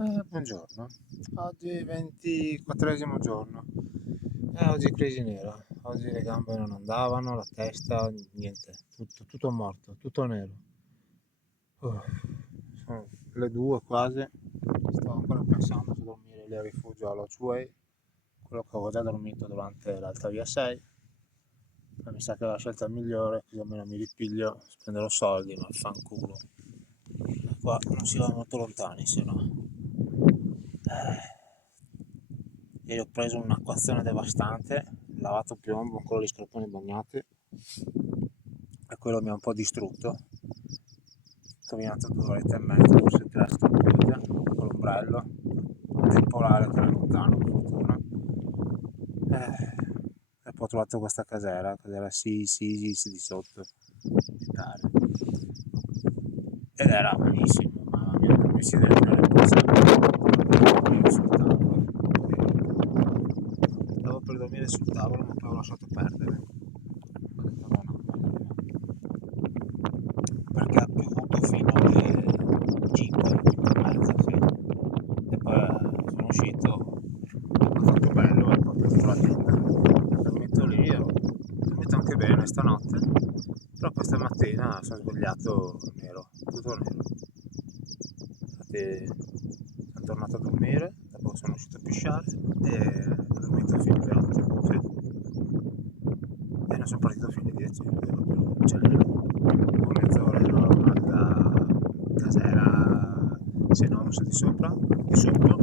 Buongiorno, oggi è 24esimo giorno e oggi crisi nera, oggi le gambe non andavano, la testa, niente, tutto morto, tutto nero. Sono le 2 quasi, sto ancora pensando se dormire lì a rifugio a Lodgeway, quello che avevo già dormito durante l'altra via 6, ma mi sa che è la scelta migliore, così almeno mi ripiglio, spenderò soldi, ma fanculo. Da qua non si va molto lontani, se no. Ieri ho preso un'acquazzone devastante, lavato piombo, ancora gli scarponi bagnati e quello mi ha un po' distrutto. Ho camminato 2 orette e mezza, forse 3 pioggia, con l'ombrello, temporale che era lontano per fortuna. E poi ho trovato questa casera Sisis di sotto, mi pare. Ed era buonissimo, mamma mia, mi si deve tenere sul tavolo. Stavo per dormire sul tavolo, ma poi ho lasciato perdere. Ho detto no, no, perché ha piovuto fino alle 5, 5 e mezza, sì. E poi sono uscito, ho fatto bello e poi ho preso la tenda. Ho dormito lì, ho dormito anche bene stanotte, però questa mattina sono svegliato nero, tutto nero. Infatti sono tornato a dormire, dopo sono uscito a pisciare e ho dormito fino alle 8, sì. E non sono partito fino alle 10, cioè dopo mezz'ora ero alla casera Senons di sopra, di sotto,